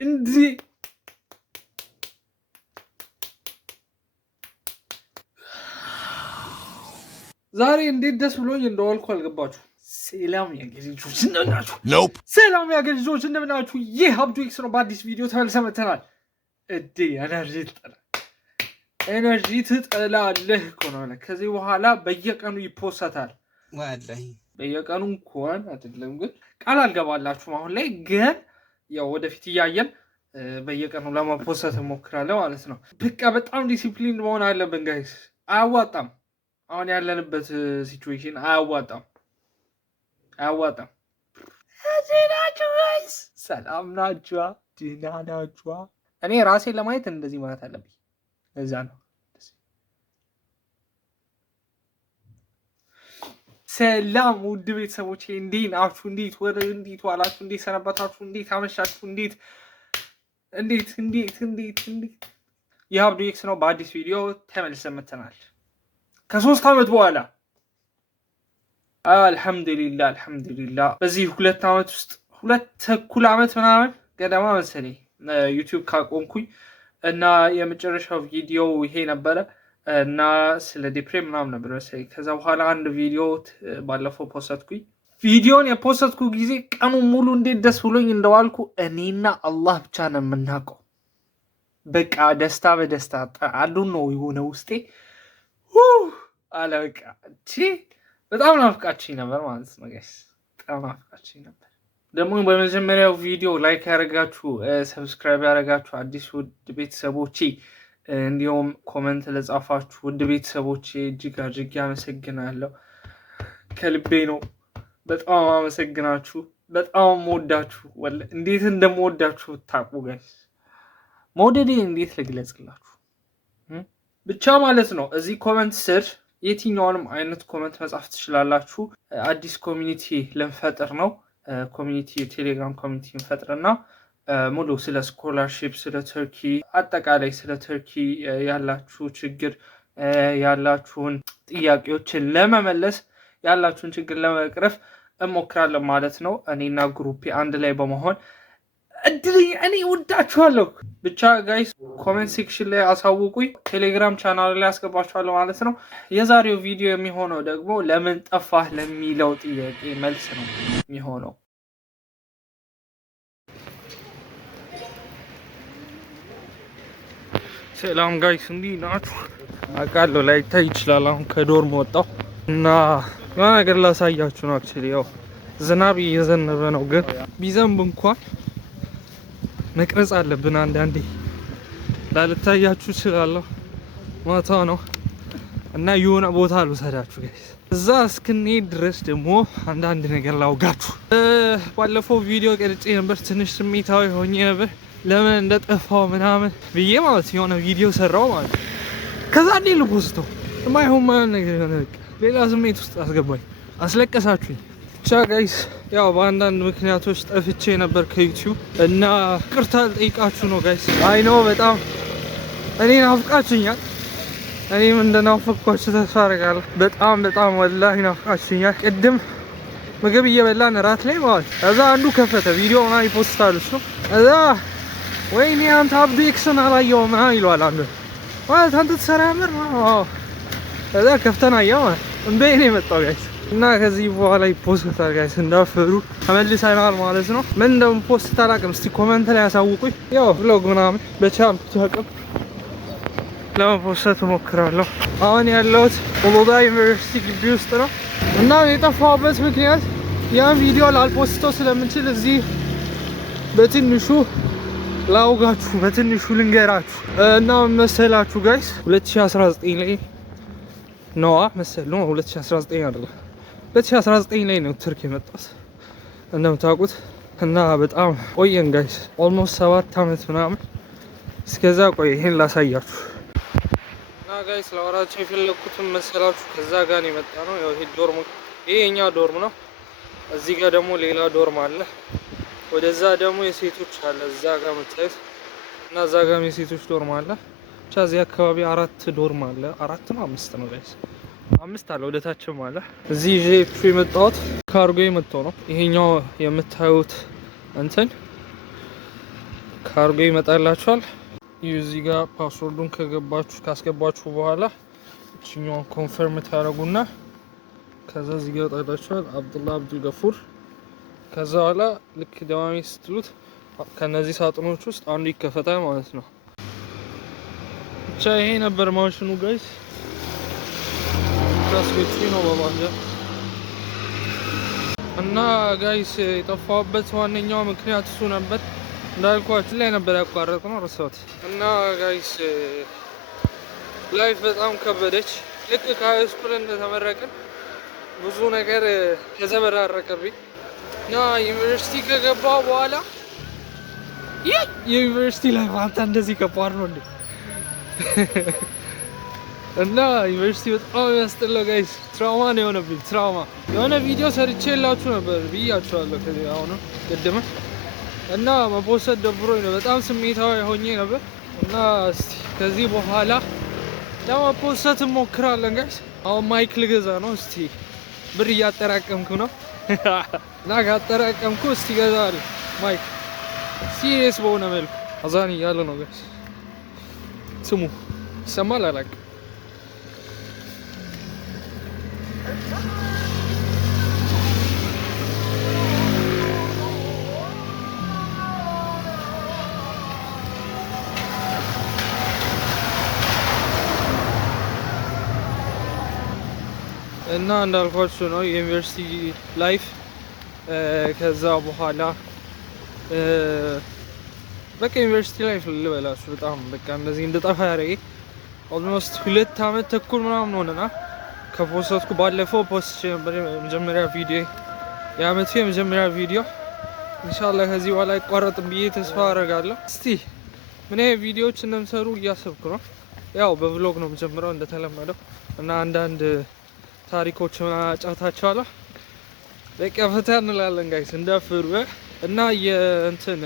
እንዴ ዛሬ እንዴት ደስ ብሎኝ እንደዋልኩ አልገባችሁ። ሰላም ያገሬ ልጆች እንደምናችሁ? ሰላም ያገሬ ልጆች እንደምናችሁ? ይህ አብዱ ኤክስ ነው። በአዲስ ቪዲዮ ተመልሰን መጥተናል። እዴ ኤነርጂ ትጠላለህ እኮ ነው። ከዚህ በኋላ በየቀኑ ይፖሰታል። ወላሂ በየቀኑ እንኳን አይደለም ግን ቃል አልገባላችሁም። አሁን ላይ ግን ያው ወደፊት እያየን በየቀኑ ለመፖሰት እንሞክራለን ማለት ነው። በቃ በጣም ዲሲፕሊን መሆን አለብን ጋይስ። አያዋጣም። አሁን ያለንበት ሲቹዌሽን አያዋጣም። ናችሁ ጋይስ? ሰላም ናችኋ? ደህና ናችኋ? እኔ ራሴን ለማየት እንደዚህ ማለት አለብኝ። እዛ ነው። ሰላም ውድ ቤተሰቦቼ እንዴት ናችሁ? እንዴት ዋላችሁ? እንዴት ሰነበታችሁ? እንዴት አመሻችሁ? እንዴት የአብዱ ኤክስ ነው። በአዲስ ቪዲዮ ተመልሰን መጥተናል ከ3 ዓመት በኋላ። አልሐምዱሊላህ በዚህ 2 ዓመት ውስጥ 2 ተኩል ዓመት ምናምን ገደማ መሰለኝ ዩቲዩብ ካቆምኩኝ እና የመጨረሻው ቪዲዮ ይሄ ነበረ እና ስለ ዲፕሬም ምናምን ነበር መሰለኝ። ከዛ በኋላ አንድ ቪዲዮ ባለፈው ፖስትኩኝ። ቪዲዮን የፖስትኩ ጊዜ ቀኑ ሙሉ እንዴት ደስ ብሎኝ እንደዋልኩ እኔና አላህ ብቻ ነው የምናውቀው። በቃ ደስታ በደስታ አሉ ነው የሆነ ውስጤ አለ። በቃ በጣም ናፍቃችኝ ነበር ማለት ነው ጋይስ። በጣም ናፍቃችኝ ነበር። ደግሞ በመጀመሪያው ቪዲዮ ላይክ ያደረጋችሁ፣ ሰብስክራይብ ያደረጋችሁ አዲስ ውድ ቤተሰቦቼ እንዲሁም ኮመንት ለጻፋችሁ ውድ ቤተሰቦቼ እጅግ አድርጌ አመሰግናለሁ። ከልቤ ነው። በጣም አመሰግናችሁ። በጣም መወዳችሁ። እንዴት እንደምወዳችሁ ታውቁ ጋይስ። መውደዴ እንዴት ልግለጽላችሁ ብቻ ማለት ነው። እዚህ ኮመንት ስር የትኛውንም አይነት ኮመንት መጻፍ ትችላላችሁ። አዲስ ኮሚኒቲ ልንፈጥር ነው። ኮሚኒቲ የቴሌግራም ኮሚኒቲ እንፈጥርና ሙሉ ስለ ስኮላርሺፕ፣ ስለ ተርኪ፣ አጠቃላይ ስለ ተርኪ ያላችሁ ችግር፣ ያላችሁን ጥያቄዎችን ለመመለስ፣ ያላችሁን ችግር ለመቅረፍ እሞክራለን ማለት ነው። እኔና ግሩፔ አንድ ላይ በመሆን እኔ ወዳችኋለሁ። ብቻ ጋይስ ኮሜንት ሴክሽን ላይ አሳውቁኝ። ቴሌግራም ቻናል ላይ አስገባችኋለሁ ማለት ነው። የዛሬው ቪዲዮ የሚሆነው ደግሞ ለምን ጠፋህ ለሚለው ጥያቄ መልስ ነው የሚሆነው። ሰላም ጋይስ እንዲህ ናችሁ? አውቃለሁ ላይታይ ይችላል። አሁን ከዶርም ወጣሁ እና ነገር ላሳያችሁ ነው። አክቹሊ ያው ዝናብ እየዘነበ ነው፣ ግን ቢዘንብ እንኳን መቅረጽ አለብን። አንዳንዴ ላልታያችሁ እችላለሁ። ማታ ነው እና የሆነ ቦታ ልውሰዳችሁ ጋይስ። እዛ እስክንሄድ ድረስ ደግሞ አንዳንድ ነገር ላውጋችሁ። ባለፈው ቪዲዮ ቀርጬ ነበር፣ ትንሽ ስሜታዊ ሆኜ ነበር ለምን እንደጠፋው ምናምን ብዬ ማለት የሆነ ቪዲዮ ሰራው ማለት። ከዛ እንዴ ልፖስተው የማይሆን ነገር የሆነ ሌላ ስሜት ውስጥ አስገባኝ፣ አስለቀሳችሁኝ። ብቻ ጋይስ ያው በአንዳንድ ምክንያቶች ጠፍቼ ነበር ከዩቲዩብ እና ቅርታ ልጠይቃችሁ ነው ጋይስ። አይ ነው በጣም እኔ ናፍቃችሁኛል። እኔም እንደናፈቅኳችሁ ተስፋ አደርጋለሁ። በጣም ወላሂ ናፍቃችሁኛል። ቅድም ምግብ እየበላን እራት ላይ ማለት እዛ አንዱ ከፈተ ቪዲዮ ምናምን ይፖስታል እሱ። እዛ ወይኔ አንተ አብዱ ኤክስን አላየኸውም ምናምን ይለዋል አንዱ ማለት አንተ ትሰራ ያምር እዛ ከፍተን አየኸው ማለት እንዴ ነው የመጣው ጋይስ። እና ከዚህ በኋላ ይፖስታል ጋይስ እንዳፈሩ ተመልሰናል ማለት ነው። ምን እንደምፖስት አላውቅም። እስቲ ኮሜንት ላይ ያሳውቁኝ። ያው vlog ምናምን በቻልኩት አቅም ለመፖስት እሞክራለሁ። አሁን ያለሁት ወሎዳ ዩኒቨርሲቲ ግቢ ውስጥ ነው እና የጠፋሁበት ምክንያት ያን ቪዲዮ ላልፖስተው ስለምንችል እዚህ በትንሹ ላውጋችሁ፣ በትንሹ ልንገራችሁ እና መሰላችሁ ጋይስ 2019 ላይ ነዋ መሰል ነው 2019 አይደለም 2019 ላይ ነው ቱርክ የመጣሁት እንደምታውቁት። እና በጣም ቆየን ጋይስ ኦልሞስት 7 ዓመት ምናምን። እስከዛ ቆየ ይሄን ላሳያችሁ እና ጋይስ ላወራችሁ የፈለኩትን መሰላችሁ ከዛ ጋር ነው የመጣ ነው። ያው ይሄ ዶርም፣ ይሄ የኛ ዶርም ነው። እዚህ ጋር ደግሞ ሌላ ዶርም አለ። ወደዛ ደግሞ የሴቶች አለ እዛ ጋር የምታዩት እና እዛ ጋር የሴቶች ዶርም አለ። ብቻ እዚህ አካባቢ 4 ዶርም አለ። 4 ነው 5 ነው ጋይስ 5 አለ። ወደታችም አለ። እዚህ ይዤ የመጣሁት ካርጎ የመጣው ነው። ይሄኛው የምታዩት እንትን ካርጎ ይመጣላችኋል። እዚህ ጋር ፓስወርዱን ካስገባችሁ በኋላ እቺኛውን ኮንፈርም ታደርጉና ከዛ እዚህ ጋር ይወጣላችኋል አብዱላህ አብዱል ገፉር። ከዛ በኋላ ልክ ደማሚ ስትሉት ከነዚህ ሳጥኖች ውስጥ አንዱ ይከፈታል ማለት ነው። ብቻ ይሄ ነበር ማሽኑ ጋይስ። ታስገጭ ነው ባባጃ እና ጋይስ የጠፋሁበት ዋነኛው ምክንያት እሱ ነበር። እንዳልኳችሁ ላይ ነበር ያቋረጥነው ረሳሁት። እና ጋይስ ላይፍ በጣም ከበደች። ልክ ከሃይስኩል እንደተመረቅን ብዙ ነገር ተዘበራረቀብኝ እና ዩኒቨርሲቲ ከገባ በኋላ የዩኒቨርሲቲ ላይፍ አንተ እንደዚህ ከባድ ነው እንዴ? እና ዩኒቨርሲቲ በጣም ያስጠላው ጋይስ። ትራውማ ነው የሆነብኝ ትራውማ። የሆነ ቪዲዮ ሰርቼላችሁ ነበር ብያችኋለሁ ከዚህ አሁን ቅድም እና መፖሰት ደብሮኝ ነው በጣም ስሜታዊ ሆኜ ነበር። እና እስቲ ከዚህ በኋላ ለመፖሰት እንሞክራለን ጋይስ። አሁን ማይክ ልገዛ ነው። እስቲ ብር እያጠራቀምኩ ነው እና ካጠራቀምኩ እስቲ ገዛለሁ ማይክ ሲሪየስ በሆነ መልኩ። አዛን እያለ ነው ጋይስ። ስሙ ይሰማል አላውቅም። እና እንዳልኳችሁ ነው የዩኒቨርሲቲ ላይፍ። ከዛ በኋላ በቃ ዩኒቨርሲቲ ላይፍ ልበላችሁ በጣም በቃ እንደዚህ እንደጠፋ ያደረገኝ ኦልሞስት 2 አመት ተኩል ምናምን ሆነና ከፖስትኩ ባለፈው ፖስት ነበር የመጀመሪያ ቪዲዮ የአመቱ የመጀመሪያ ቪዲዮ። ኢንሻአላህ ከዚህ በኋላ አይቋረጥም ብዬ ተስፋ አደርጋለሁ። እስቲ ምን አይነት ቪዲዮዎች እንደምሰሩ እያሰብኩ ነው። ያው በቭሎግ ነው የምጀምረው እንደተለመደው እና አንዳንድ ታሪኮች ጫታቸዋለሁ። በቃ ፈታ እንላለን ጋይስ እንዳፈሩ። እና የእንትን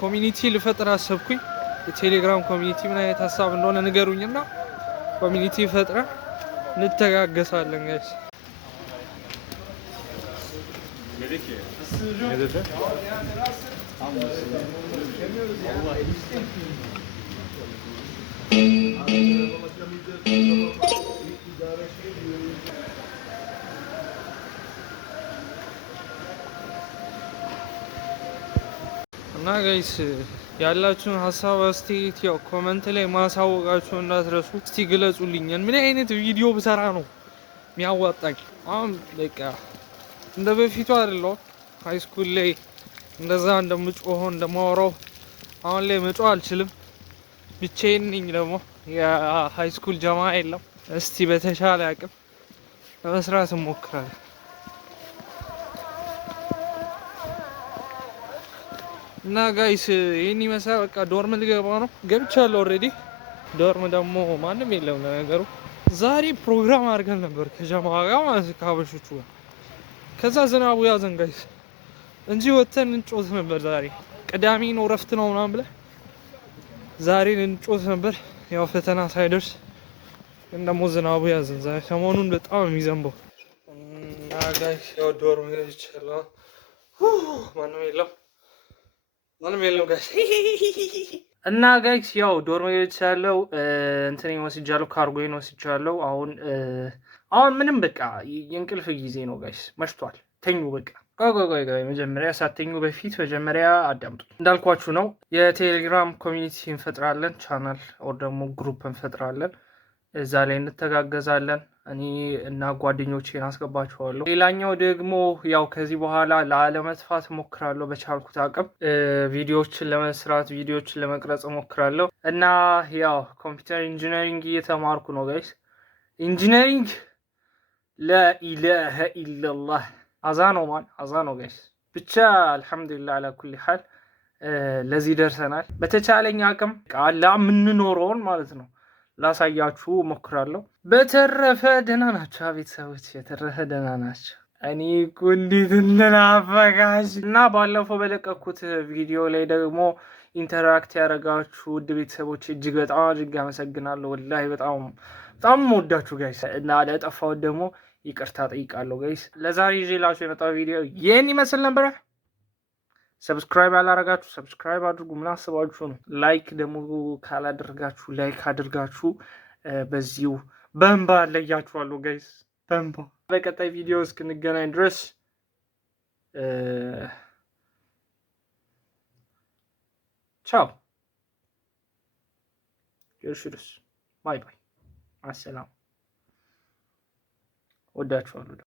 ኮሚኒቲ ልፈጥር አሰብኩኝ። የቴሌግራም ኮሚኒቲ ምን አይነት ሀሳብ እንደሆነ ንገሩኝና ኮሚኒቲ ፈጥረን እንተጋገሳለን ጋይስ። እና ጋይስ ያላችሁን ሀሳብ አስተያየት ያው ኮመንት ላይ ማሳወቃችሁ እንዳትረሱ። እስቲ ግለጹልኝ ምን አይነት ቪዲዮ ብሰራ ነው የሚያዋጣኝ። አሁን በቃ እንደ በፊቱ አይደለም። ሃይ ስኩል ላይ እንደዛ እንደምጮኸው እንደማወራው አሁን ላይ መጮህ አልችልም። ብቻዬን ነኝ ደግሞ የሃይ ስኩል ጀማ የለም። እስቲ በተሻለ አቅም ለመስራት እንሞክራለን። እና ጋይስ ይሄን ይመስላል። በቃ ዶርም ልገባ ነው። ገብቻለሁ ኦልሬዲ። ዶርም ደግሞ ማንም የለም ለነገሩ። ዛሬ ፕሮግራም አድርገን ነበር ከጀማዓ ጋር ማለት ከሀበሾቹ ጋር። ከዛ ዝናቡ ያዘን ጋይስ እንጂ ወተን እንጮት ነበር። ዛሬ ቅዳሜ ነው እረፍት ነው ምናምን ብለህ ዛሬ እንጮት ነበር። ያው ፈተና ሳይደርስ እንደሞ ዝናቡ ያዘን። ዛሬ ሰሞኑን በጣም የሚዘንበው እና ጋይስ ያው ዶርም ገብቻለሁ። ማንም የለም ጋይስ። እና ጋይስ ያው ዶርም ገብቻለሁ። እንትን ወስጃለሁ፣ ካርጎዬን ወስጃለሁ። አሁን ምንም በቃ የእንቅልፍ ጊዜ ነው ጋይስ። መሽቷል፣ ተኙ በቃ። ቆይ መጀመሪያ ሳተኙ በፊት መጀመሪያ አዳምጡ። እንዳልኳችሁ ነው የቴሌግራም ኮሚኒቲ እንፈጥራለን፣ ቻናል ኦር ደግሞ ግሩፕ እንፈጥራለን። እዛ ላይ እንተጋገዛለን። እኔ እና ጓደኞቼን አስገባችኋለሁ። ሌላኛው ደግሞ ያው ከዚህ በኋላ ለአለመጥፋት እሞክራለሁ በቻልኩት አቅም ቪዲዮዎችን ለመስራት ቪዲዮዎችን ለመቅረጽ እሞክራለሁ። እና ያው ኮምፒውተር ኢንጂነሪንግ እየተማርኩ ነው ጋይስ። ኢንጂነሪንግ ላኢላሀ ኢላላህ አዛ ነው ጋይስ። ብቻ አልሐምዱሊላህ አላ ኩሊ ሐል ለዚህ ደርሰናል። በተቻለኝ አቅም ቃላ የምንኖረውን ማለት ነው ላሳያችሁ እሞክራለሁ። በተረፈ ደህና ናቸው ቤተሰቦች፣ የተረፈ ደህና ናቸው። እኔ እንዴት እንደናፈቃሽ እና ባለፈው በለቀኩት ቪዲዮ ላይ ደግሞ ኢንተራክት ያደረጋችሁ ውድ ቤተሰቦች እጅግ በጣም አድርጌ አመሰግናለሁ። ወላሂ በጣም ወዳችሁ ጋይስ። እና ለጠፋሁት ደግሞ ይቅርታ ጠይቃለሁ ጋይስ። ለዛሬ ይዤላችሁ የመጣው ቪዲዮ ይህን ይመስል ነበረ። ሰብስክራይብ ያላረጋችሁ ሰብስክራይብ አድርጉ። ምን አስባችሁ ነው? ላይክ ደግሞ ካላደረጋችሁ ላይክ አድርጋችሁ በዚሁ በእንባ ለያችኋለሁ ጋይስ፣ በእንባ። በቀጣይ ቪዲዮ እስክንገናኝ ድረስ ቻው። görüşürüz። ባይ ባይ። አሰላም። ወዳችኋለሁ።